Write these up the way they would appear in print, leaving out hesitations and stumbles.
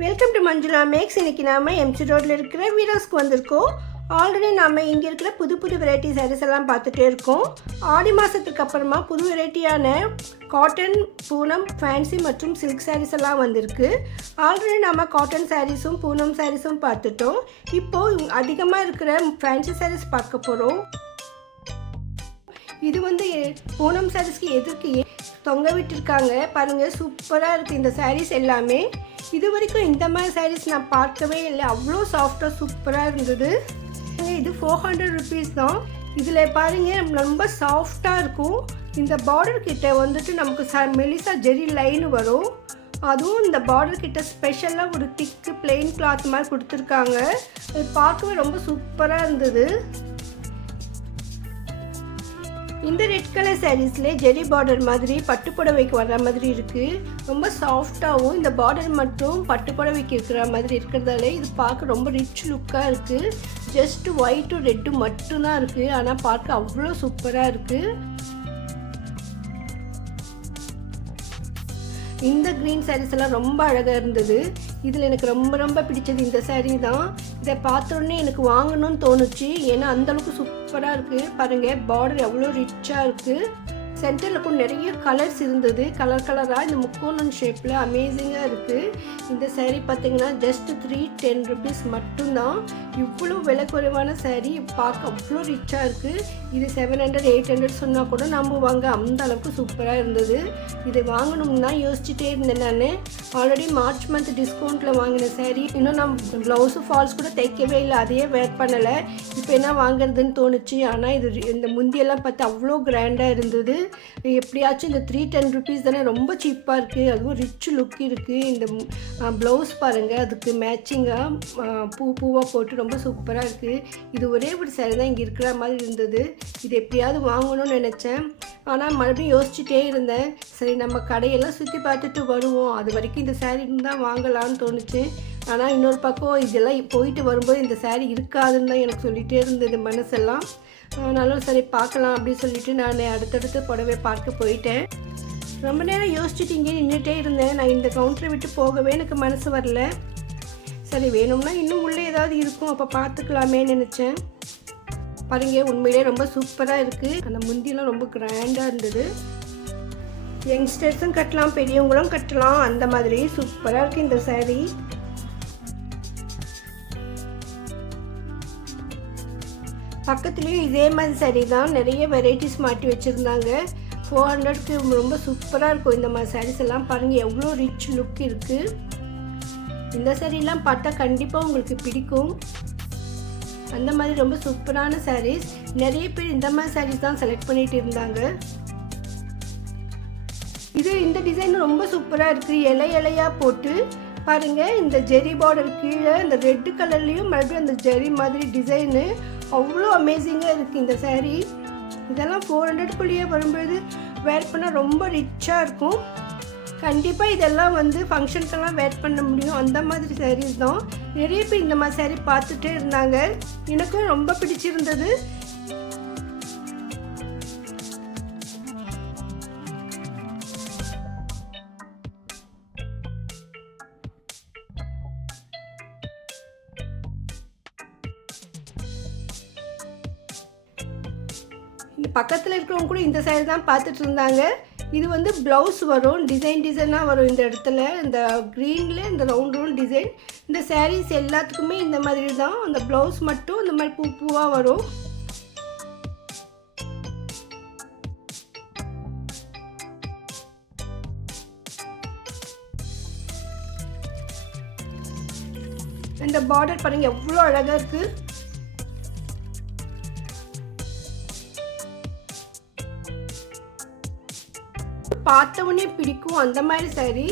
Welcome to Manjula maths. இன்றைக்கி நாம் MC ரோட்டில் இருக்கிற வீராஸ்க்கு வந்திருக்கோம். ஆல்ரெடி நாம் இங்கே இருக்கிற புது புது வெரைட்டி சாரீஸ் எல்லாம் பார்த்துட்டே இருக்கோம். ஆடி மாதத்துக்கு அப்புறமா புது வெரைட்டியான காட்டன், பூனம், ஃபேன்சி மற்றும் சில்க் சாரீஸ் எல்லாம் வந்திருக்கு. ஆல்ரெடி நாம் காட்டன் சாரீஸும் பூனம் சாரீஸும் பார்த்துட்டோம். இப்போது அதிகமாக இருக்கிற ஃபேன்சி சாரீஸ் பார்க்க போகிறோம். இது வந்து பூனம் சாரீஸ்க்கு எதிர்க்கு தொங்க விட்டுருக்காங்க பாருங்கள், சூப்பராக இருக்குது இந்த சாரீஸ் எல்லாமே. இது வரைக்கும் இந்த மாதிரி சாரீஸ் நான் பார்க்கவே இல்லை, அவ்வளோ சாஃப்டாக சூப்பராக இருந்தது. இது 400 rupees தான். இதில் பாருங்கள் ரொம்ப சாஃப்டாக இருக்கும். இந்த பார்டர் கிட்ட வந்துட்டு நமக்கு மெலிசா ஜெரி லைன் வரும். அதுவும் இந்த பார்டர் கிட்ட ஸ்பெஷலாக ஒரு திக்கு பிளெயின் கிளாத் மாதிரி கொடுத்துருக்காங்க. அது பார்க்கவே ரொம்ப சூப்பராக இருந்தது. இந்த ரெட் கலர் சாரீஸ்லேயே ஜெரி பார்டர் மாதிரி பட்டு புடவைக்கு வர்ற மாதிரி இருக்குது. ரொம்ப சாஃப்டாகவும் இந்த பார்டர் மட்டும் பட்டு புடவைக்கு இருக்கிற மாதிரி இருக்கிறதால இது பார்க்க ரொம்ப ரிச் லுக்காக இருக்குது. ஜஸ்ட் ஒயிட்டும் ரெட்டும் மட்டும்தான் இருக்குது, ஆனால் பார்க்க அவ்வளோ சூப்பராக இருக்குது. இந்த க்ரீன் சாரீஸ் எல்லாம் ரொம்ப அழகாக இருந்தது. இதில் எனக்கு ரொம்ப ரொம்ப பிடிச்சது இந்த சாரீ தான். இதை பார்த்தோன்னே எனக்கு வாங்கணும்னு தோணுச்சு, ஏன்னா அந்தளவுக்கு சூப்பராக இருக்குது. பாருங்கள் பார்டர் எவ்வளோ ரிச்சாக இருக்குது. சென்டரில் கூட நிறைய கலர்ஸ் இருந்தது, கலர் கலராக இந்த முக்கோணம் ஷேப்பில் அமேசிங்காக இருக்குது. இந்த சாரீ பார்த்திங்கன்னா ஜஸ்ட் 310 rupees மட்டும்தான். இவ்வளோ விலை குறைவான சாரீ பார்க்க அவ்வளோ ரிச்சாக இருக்குது. இது 700 800 சொன்னால் கூட நம்புவாங்க, அந்த அளவுக்கு சூப்பராக இருந்தது. இதை வாங்கணும்னா யோசிச்சுட்டே இருந்தேன் நான். ஆல்ரெடி மார்ச் மந்த் டிஸ்கவுண்ட்டில் வாங்கின சாரீ, இன்னும் நான் ப்ளவுஸு ஃபால்ஸ் கூட தைக்கவே இல்லை, அதையே வேர் பண்ணலை. இப்போ என்ன வாங்குறதுன்னு தோணுச்சு. ஆனால் இது இந்த முந்தியெல்லாம் பார்த்து அவ்வளோ கிராண்டாக இருந்தது. எப்படியாச்சும் இந்த 310 rupees தானே, ரொம்ப சீப்பாக இருக்குது, அதுவும் ரிச் லுக் இருக்குது. இந்த ப்ளவுஸ் பாருங்கள், அதுக்கு மேட்சிங்காக பூவாக போட்டு ரொம்ப சூப்பராக இருக்குது. இது ஒரே ஒரு சாரீ தான் இங்கே இருக்கிற மாதிரி இருந்தது. இது எப்படியாவது வாங்கணும்னு நினச்சேன், ஆனால் மறுபடியும் யோசிச்சுட்டே இருந்தேன். சரி நம்ம கடையெல்லாம் சுற்றி பார்த்துட்டு வருவோம், அது வரைக்கும் இந்த சாரீ தான் வாங்கலான்னு தோணுச்சு. ஆனால் இன்னொரு பக்கம் இதெல்லாம் போயிட்டு வரும்போது இந்த சாரீ இருக்காதுன்னு தான் எனக்கு சொல்லிகிட்டே இருந்தது மனசெல்லாம். ஆனாலும் சரி பார்க்கலாம் அப்படின்னு சொல்லிட்டு நான் அடுத்தடுத்து புடவை பார்க்க போயிட்டேன். ரொம்ப நேரம் யோசிச்சுட்டு இங்கே நின்றுட்டே இருந்தேன். நான் இந்த கவுண்டரை விட்டு போகவே எனக்கு மனசு வரல. சரி வேணும்னா இன்னும் உள்ளே ஏதாவது இருக்கும், அப்போ பார்த்துக்கலாமேன்னு நினச்சேன். பாருங்க உண்மையிலே ரொம்ப சூப்பராக இருக்குது. அந்த முந்தியெல்லாம் ரொம்ப கிராண்டாக இருந்தது. யங்ஸ்டர்ஸும் கட்டலாம், பெரியவங்களும் கட்டலாம், அந்த மாதிரி சூப்பராக இருக்குது இந்த சாரீ. பக்கத்துலேயும் இதே மாதிரி சாரீ தான், நிறைய வெரைட்டிஸ் மாட்டி வச்சுருந்தாங்க. 400க்கு ரொம்ப சூப்பராக இருக்கும் இந்த மாதிரி சாரீஸ் எல்லாம். பாருங்கள் எவ்வளோ ரிச் லுக் இருக்குது. இந்த சாரீலாம் பார்த்தா கண்டிப்பாக உங்களுக்கு பிடிக்கும். அந்த மாதிரி ரொம்ப சூப்பரான சாரீஸ். நிறைய பேர் இந்த மாதிரி சாரீஸ் தான் செலக்ட் பண்ணிட்டு இருந்தாங்க. இந்த டிசைன் ரொம்ப சூப்பராக இருக்குது. இலையாக போட்டு பாருங்கள், இந்த ஜெரி பார்டர் கீழே இந்த ரெட்டு கலர்லேயும் மறுபடியும் அந்த ஜெரி மாதிரி டிசைனு அவ்வளோ அமேசிங்காக இருக்குது இந்த சாரீ. இதெல்லாம் 400க்குள்ளேயே வரும்போது வேர் பண்ணால் ரொம்ப ரிச்சாக இருக்கும். கண்டிப்பாக இதெல்லாம் வந்து ஃபங்க்ஷனுக்கெல்லாம் வேர் பண்ண முடியும், அந்த மாதிரி சாரீஸ் தான். நிறைய பேர் இந்த மாதிரி சாரீ பார்த்துட்டே இருந்தாங்க, எனக்கும் ரொம்ப பிடிச்சிருந்தது. பக்கத்தில் இருக்கிறவங்க கூட இந்த சாரீ தான் பார்த்துட்டு இருந்தாங்க. இது வந்து ப்ளவுஸ் வரும், டிசைனாக வரும். இந்த இடத்துல இந்த க்ரீனில் இந்த ரவுண்ட் டிசைன். இந்த சாரீஸ் எல்லாத்துக்குமே இந்த மாதிரி தான். அந்த ப்ளவுஸ் மட்டும் இந்த மாதிரி பூவாக வரும். இந்த பார்டர் பாருங்கள் எவ்வளோ அழகாக இருக்குது. பார்த்தவொடனே பிடிக்கும் அந்த மாதிரி சாரீ.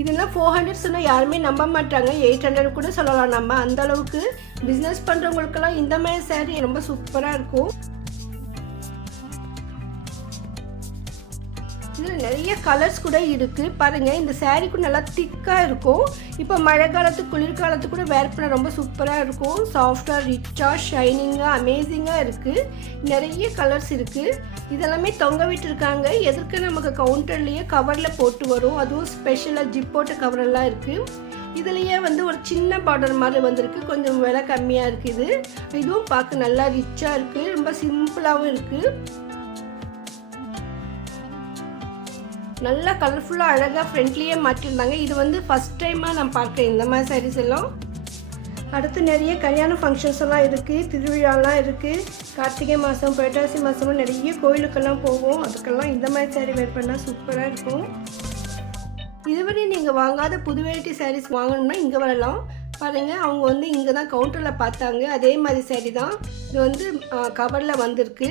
இதெல்லாம் 400 சொன்னால் யாருமே நம்ப மாட்டாங்க, 800 கூட சொல்லலாம் நம்ம. அந்த அளவுக்கு பிஸ்னஸ் பண்ணுறவங்களுக்கெல்லாம் இந்த மாதிரி சாரீ ரொம்ப சூப்பராக இருக்கும். இதில் நிறைய கலர்ஸ் கூட இருக்குது பாருங்கள். இந்த சாரீ கூட நல்லா திக்காக இருக்கும். இப்போ மழை காலத்து குளிர்காலத்து கூட வேர் பண்ண ரொம்ப சூப்பராக இருக்கும். சாஃப்டாக ரிச்சாக ஷைனிங்காக அமேசிங்காக இருக்குது. நிறைய கலர்ஸ் இருக்குது. இதெல்லாமே தொங்க விட்டுருக்காங்க. எதற்கு நமக்கு கவுண்டர்லேயே கவரில் போட்டு வரும். அதுவும் ஸ்பெஷலாக ஜிப் போட்ட கவரெல்லாம் இருக்குது. இதுலேயே வந்து ஒரு சின்ன பார்டர் மாதிரி வந்திருக்கு. கொஞ்சம் விலை கம்மியாக இருக்குது. இதுவும் பார்க்க நல்லா ரிச்சாக இருக்குது. ரொம்ப சிம்பிளாகவும் இருக்குது. நல்லா கலர்ஃபுல்லாக அழகாக ஃப்ரெண்ட்லியே மாட்டியிருந்தாங்க. இது வந்து ஃபஸ்ட் டைமாக நான் பார்க்குறேன் இந்த மாதிரி சாரீஸ் எல்லாம். அடுத்து நிறைய கல்யாண ஃபங்க்ஷன்ஸ் எல்லாம் இருக்குது. திருவிழாலாம் இருக்குது. கார்த்திகை மாதம் புரட்டாசி மாதமும் நிறைய கோயிலுக்கெல்லாம் போவோம். அதுக்கெல்லாம் இந்த மாதிரி சாரீ வேர் பண்ணால் சூப்பராக இருக்கும். இதுவரை நீங்கள் வாங்காத புது வெரைட்டி சாரீஸ் வாங்கணும்னா இங்கே வரலாம். பாருங்கள், அவங்க வந்து இங்கே தான் கவுண்டரில் பார்த்தாங்க. அதே மாதிரி சாரீ தான் இது வந்து கவரில் வந்திருக்கு.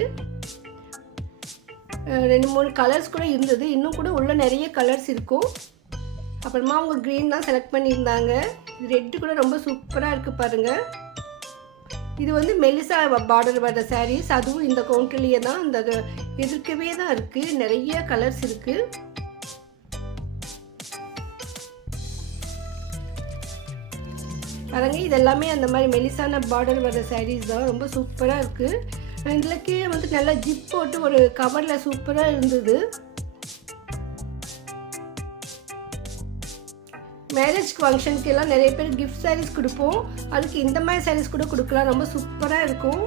2-3 கலர்ஸ் கூட இருந்தது. இன்னும் கூட உள்ள நிறைய கலர்ஸ் இருக்கும். அப்புறமா அவங்க க்ரீன் தான் செலக்ட் பண்ணியிருந்தாங்க. ரெட்டு கூட ரொம்ப சூப்பராக இருக்குது பாருங்கள். இது வந்து மெலிசா பார்டர் வர சாரீஸ். அதுவும் இந்த கவுண்டர்லேயே தான், இந்த எதிர்க்கவே தான் இருக்குது. நிறைய கலர்ஸ் இருக்குது. பாருங்க, இது எல்லாமே அந்த மாதிரி மெலிசான பார்டர் வர சாரீஸ் தான். ரொம்ப சூப்பராக இருக்குது. இதில் கீழே வந்து நல்லா ஜிப் போட்டு ஒரு கவரில் சூப்பராக இருந்தது. மேரேஜ் ஃபங்க்ஷனுக்கு எல்லாம் நிறைய பேர் கிஃப்ட் சாரீஸ் கொடுப்போம். அதுக்கு இந்த மாதிரி சாரீஸ் கூட கொடுக்கலாம். ரொம்ப சூப்பராக இருக்கும்.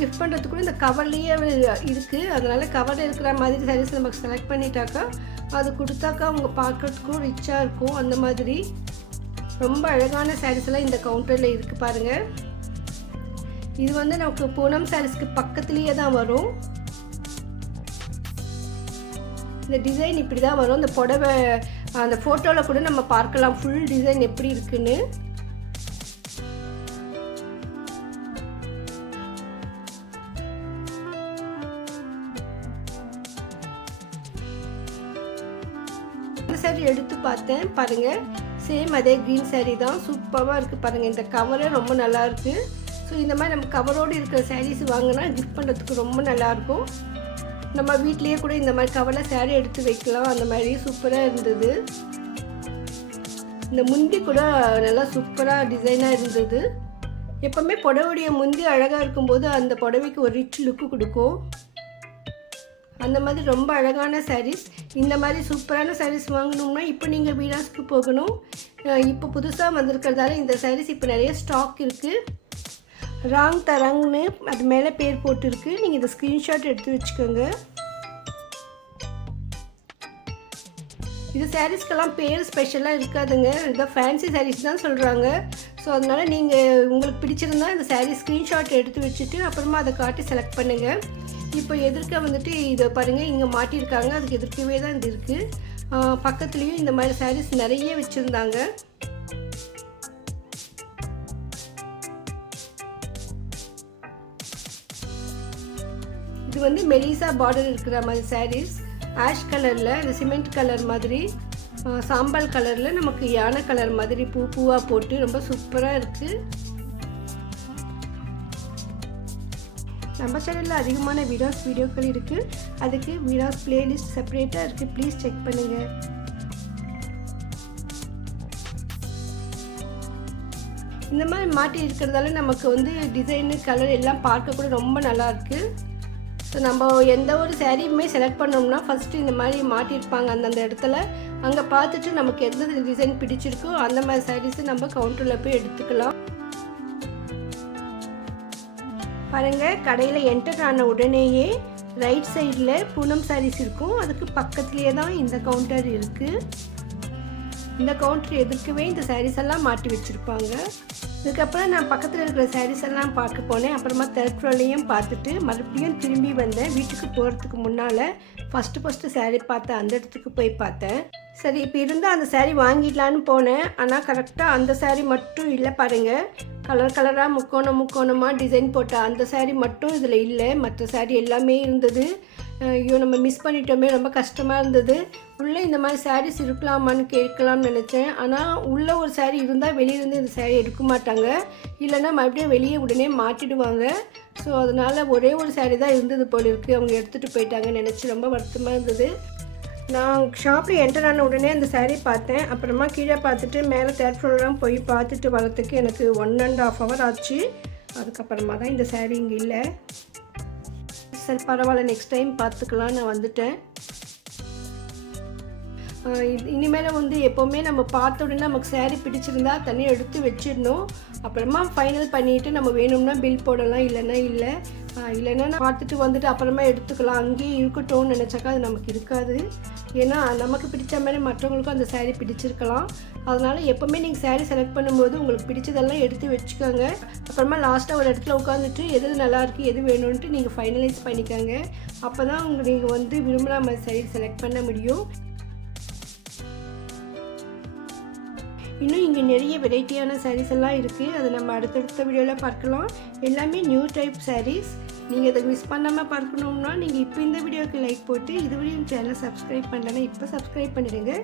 கிஃப்ட் பண்ணுறதுக்கு கூட இந்த கவர்லேயே இருக்குது. அதனால் கவரில் இருக்கிற மாதிரி சாரீஸ் நமக்கு செலக்ட் பண்ணிட்டாக்கா அது கொடுத்தாக்கா அவங்க பார்க்குறதுக்கும் ரிச்சாக இருக்கும். அந்த மாதிரி ரொம்ப அழகான சாரீஸ் எல்லாம் இந்த கவுண்டரில் இருக்குது பாருங்கள். இது வந்து நமக்கு பூனம் சாரீஸ்க்கு பக்கத்துலேயே தான் வரும். இந்த டிசைன் இப்படி தான் வரும். இந்த புடவை அந்த ஃபோட்டோவில் கூட நம்ம பார்க்கலாம் ஃபுல் டிசைன் எப்படி இருக்குன்னு. இந்த சாரீ எடுத்து பார்த்தேன் பாருங்கள். சேம் அதே க்ரீன் சாரீ தான். சூப்பராக இருக்குது பாருங்கள். இந்த கவரே ரொம்ப நல்லா இருக்குது. ஸோ இந்த மாதிரி நம்ம கவரோடு இருக்கிற சாரீஸ் வாங்கினா கிஃப்ட் பண்ணுறதுக்கு ரொம்ப நல்லாயிருக்கும். நம்ம வீட்லேயே கூட இந்த மாதிரி கவரில் சாரீ எடுத்து வைக்கலாம். அந்த மாதிரி சூப்பராக இருந்தது. இந்த முந்தி கூட நல்லா சூப்பராக டிசைனாக இருந்தது. எப்போவுமே புடவைடைய முந்தி அழகாக இருக்கும்போது அந்த புடவைக்கு ஒரு ரிச் லுக்கு கொடுக்கும். அந்த மாதிரி ரொம்ப அழகான சாரீஸ். இந்த மாதிரி சூப்பரான சாரீஸ் வாங்கணும்னா இப்போ நீங்கள் வீராஸ்க்கு போகணும். இப்போ புதுசாக வந்திருக்கிறதால இந்த சாரீஸ் இப்போ நிறைய ஸ்டாக் இருக்குது. ராங் தரங்னு அது மேலே பேர் போட்டுருக்கு. நீங்கள் இந்த ஸ்க்ரீன்ஷாட் எடுத்து வச்சுக்கோங்க. இது சாரீஸ்க்கெல்லாம் பேர் ஸ்பெஷலாக இருக்காதுங்க. இதை ஃபேன்சி சாரீஸ் தான் சொல்கிறாங்க. ஸோ அதனால் நீங்கள் உங்களுக்கு பிடிச்சிருந்தா இந்த சாரீ ஸ்க்ரீன்ஷாட் எடுத்து வச்சுட்டு அப்புறமா அதை காட்டி செலக்ட் பண்ணுங்கள். இப்போ எதிர்க்க வந்துட்டு இதை பாருங்கள், இங்கே மாட்டியிருக்காங்க. அதுக்கு எதிர்க்கவே தான் இது இருக்குது. பக்கத்துலேயும் இந்த மாதிரி சாரீஸ் நிறைய வச்சுருந்தாங்க. இது வந்து மெலிசா பார்டர் இருக்கிற மாதிரி சாரீஸ். ஆஷ் கலரில் இந்த சிமெண்ட் கலர் மாதிரி சாம்பல் கலரில் நமக்கு யானை கலர் மாதிரி பூவாக போட்டு ரொம்ப சூப்பராக இருக்குது. நம்ம சேனலில் அதிகமான வீடியோக்கள் இருக்குது. அதுக்கு வீடியோஸ் பிளேலிஸ்ட் செப்பரேட்டாக இருக்குது. ப்ளீஸ் செக் பண்ணுங்கள். இந்த மாதிரி மாட்டி இருக்கிறதால நமக்கு வந்து டிசைனு கலர் எல்லாம் பார்க்க கூட ரொம்ப நல்லாயிருக்கு. ஸோ நம்ம எந்த ஒரு சாரீயுமே செலக்ட் பண்ணோம்னா ஃபஸ்ட்டு இந்த மாதிரி மாட்டியிருப்பாங்க அந்தந்த இடத்துல. அங்கே பார்த்துட்டு நமக்கு எந்த டிசைன் பிடிச்சிருக்கோ அந்த மாதிரி சாரீஸை நம்ம கவுண்டரில் போய் எடுத்துக்கலாம். பாருங்கள், கடையில் என்டர் ஆன உடனேயே ரைட் சைடில் பூனம் சாரீஸ் இருக்கும். அதுக்கு பக்கத்துலேயே தான் இந்த கவுண்டர் இருக்குது. இந்த கவுண்டர் எதிர்க்கவே இந்த சாரீஸ் எல்லாம் மாட்டி வச்சுருப்பாங்க. இதுக்கப்புறம் நான் பக்கத்தில் இருக்கிற சாரீஸ் எல்லாம் பார்க்க போனேன். அப்புறமா தேர்ட் ஃப்ளோர்லேயும் பார்த்துட்டு மறுபடியும் திரும்பி வந்தேன். வீட்டுக்கு போகிறதுக்கு முன்னால் ஃபஸ்ட்டு சாரீ பார்த்தேன். அந்த இடத்துக்கு போய் பார்த்தேன். சரி, இப்போ இருந்தால் அந்த சாரீ வாங்கிடலான்னு போனேன். ஆனால் கரெக்டாக அந்த சாரீ மட்டும் இல்லை பாருங்கள். கலராக முக்கோணமாக டிசைன் போட்ட அந்த சாரீ மட்டும் இதில் இல்லை. மற்ற சாரீ எல்லாமே இருந்தது. ஐயோ, நம்ம மிஸ் பண்ணிட்டோமே, ரொம்ப கஷ்டமாக இருந்தது. உள்ளே இந்த மாதிரி சாரீஸ் இருக்கலாமான்னு கேட்கலாம்னு நினச்சேன். ஆனால் உள்ளே ஒரு சாரீ இருந்தால் வெளியிலேருந்து இந்த சாரீ எடுக்க மாட்டாங்க. இல்லைன்னா மறுபடியும் வெளியே உடனே மாட்டிடுவாங்க. ஸோ அதனால் ஒரே ஒரு சாரீ தான் இருந்தது போல் இருக்குது. அவங்க எடுத்துகிட்டு போயிட்டாங்கன்னு நினச்சி ரொம்ப வருத்தமாக இருந்தது. நான் ஷாப்பில் என்டர் ஆன உடனே அந்த சாரீ பார்த்தேன். அப்புறமா கீழே பார்த்துட்டு மேலே தேர்ட் ஃப்ளோர்லாம் போய் பார்த்துட்டு வரத்துக்கு எனக்கு 1.5 hour ஆச்சு. அதுக்கப்புறமா தான் இந்த சாரீ இங்கே இல்லை. சரி பரவாயில்ல, நெக்ஸ்ட் டைம் பார்த்துக்கலாம், நான் வந்துட்டேன். இனிமேல் வந்து எப்போவுமே நம்ம பார்த்த உடனே நமக்கு சேரீ பிடிச்சிருந்தா தனியாக எடுத்து வச்சிடணும். அப்புறமா ஃபைனல் பண்ணிவிட்டு நம்ம வேணும்னா பில் போடலாம், இல்லைன்னா இல்லை. இல்லைன்னா பார்த்துட்டு வந்துட்டு அப்புறமா எடுத்துக்கலாம், அங்கேயே இருக்கட்டும்னு நினச்சாக்கா அது நமக்கு இருக்காது. ஏன்னா நமக்கு பிடிச்ச மாதிரி மற்றவங்களுக்கும் அந்த சேரீ பிடிச்சிருக்கலாம். அதனால் எப்போவுமே நீங்கள் சேரீ செலக்ட் பண்ணும்போது உங்களுக்கு பிடிச்சதெல்லாம் எடுத்து வச்சுக்கோங்க. அப்புறமா லாஸ்ட்டாக ஒரு இடத்துல உட்காந்துட்டு எது நல்லாயிருக்கு எது வேணும்ன்ட்டு நீங்கள் ஃபைனலைஸ் பண்ணிக்கோங்க. அப்போ தான் நீங்கள் வந்து விரும்புகிற மாதிரி சேரீ செலக்ட் பண்ண முடியும். இன்னும் இங்கே நிறைய வெரைட்டியான சாரீஸ் எல்லாம் இருக்குது. அதை நம்ம அடுத்தடுத்த வீடியோவில் பார்க்கலாம். எல்லாமே நியூ டைப் சாரீஸ். நீங்கள் அதை மிஸ் பண்ணாமல் பார்க்கணும்னா நீங்கள் இப்போ இந்த வீடியோவுக்கு லைக் போட்டு இதுவரையும் சேனலை சப்ஸ்கிரைப் பண்ணலன்னா இப்போ சப்ஸ்கிரைப் பண்ணிடுங்க.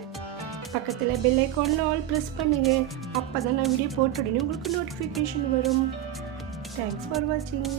பக்கத்தில் பெல் ஐக்கானில் ஆல் ப்ரெஸ் பண்ணுங்கள். அப்போ தான் நான் வீடியோ போட்ட உடனே உங்களுக்கு நோட்டிஃபிகேஷன் வரும். தேங்க்ஸ் ஃபார் வாட்சிங்.